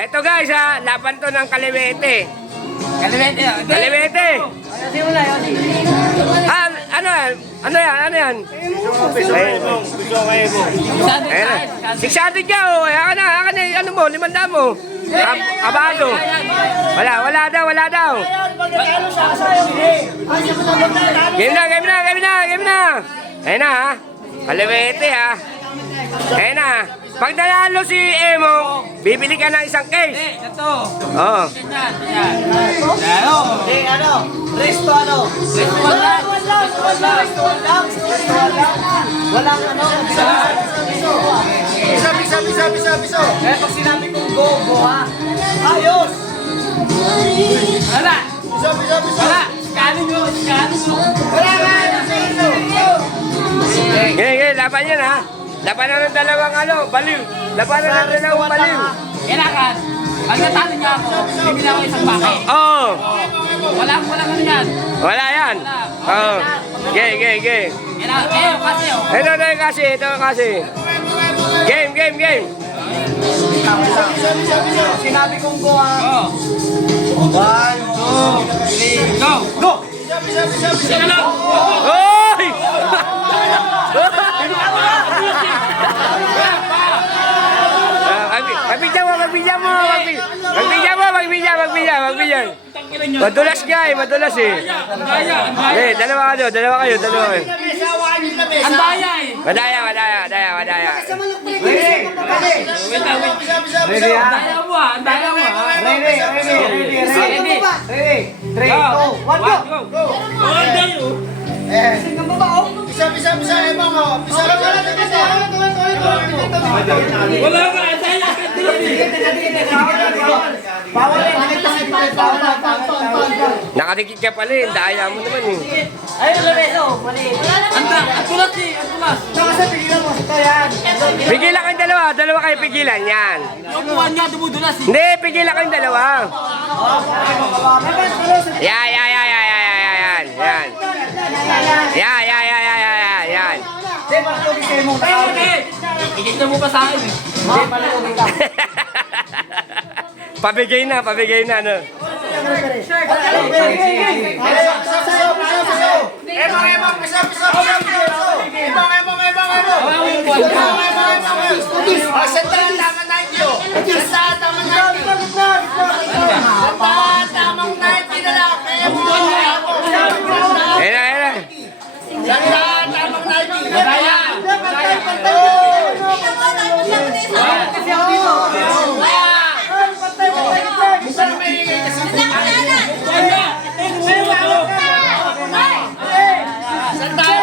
Eto guys ha, laban to ng Kaliwete. Kaliwete. Kaliwete! Simula yun. Ah, ano yan? Ano yan? Ano yan? Ayun. 600 ka oh. Ayan na. Ano mo? 500 mo. Abado. Wala daw. Game na. Ayun na ha. Kaliwete ha. Ayun na. Pag nanalo si Emo, bibili ka ng isang case. Ito. Oo. Yan. Resto ano? Walang ano? Bisa. Kaya pag sinabi kong go ha. Ayos! Wala. Bisa. Kanin mo. Wala nga! Sige, laban yan ha. Laban na ng dalawang baliw. Laban na ng dalawang baliw. Kailangan. Pag natalo niya ako, bibili ako isang bakay. Oo. Walang ano yan. Wala yan. Oo. Game. Kailangan. Kasi oh. Ito kasi. Game. Sinabi kong go ha. Go. 1, 2, 3, go. Go! Sino lang? Oy! Magbigyan. Madulas eh. Dalawa kayo. Ang daya eh. Madaya. Wait. Ang daya mo ah. Ready. 3, 2, 1, go! Bisa, emang mo. Bisa. Wala ka. Ang daya ka. Bawal eh. Nakadikit ka pala eh. Daya mo naman eh. Ayun, Lorenzo. Mali. Ang tulas eh. Ang tulas. Nakasa, pigilan mo. Ito yan. Pigilan kayong dalawa. Dalawa kayo pigilan. Yan. Yung buwan niya dumudulas eh. Hindi, pigilan kayong dalawa. Yan. Hindi, malugi kayo mong tao. Okay. Ikikita mo pa sa akin eh. Hindi, malugi ka. Pabigay na, no? Emang, bisa. Sandaan, tama na yun. Sandaan, tamang 90 na lang. Ayun. Sandaan, tamang 90. Madaya. Sandaan,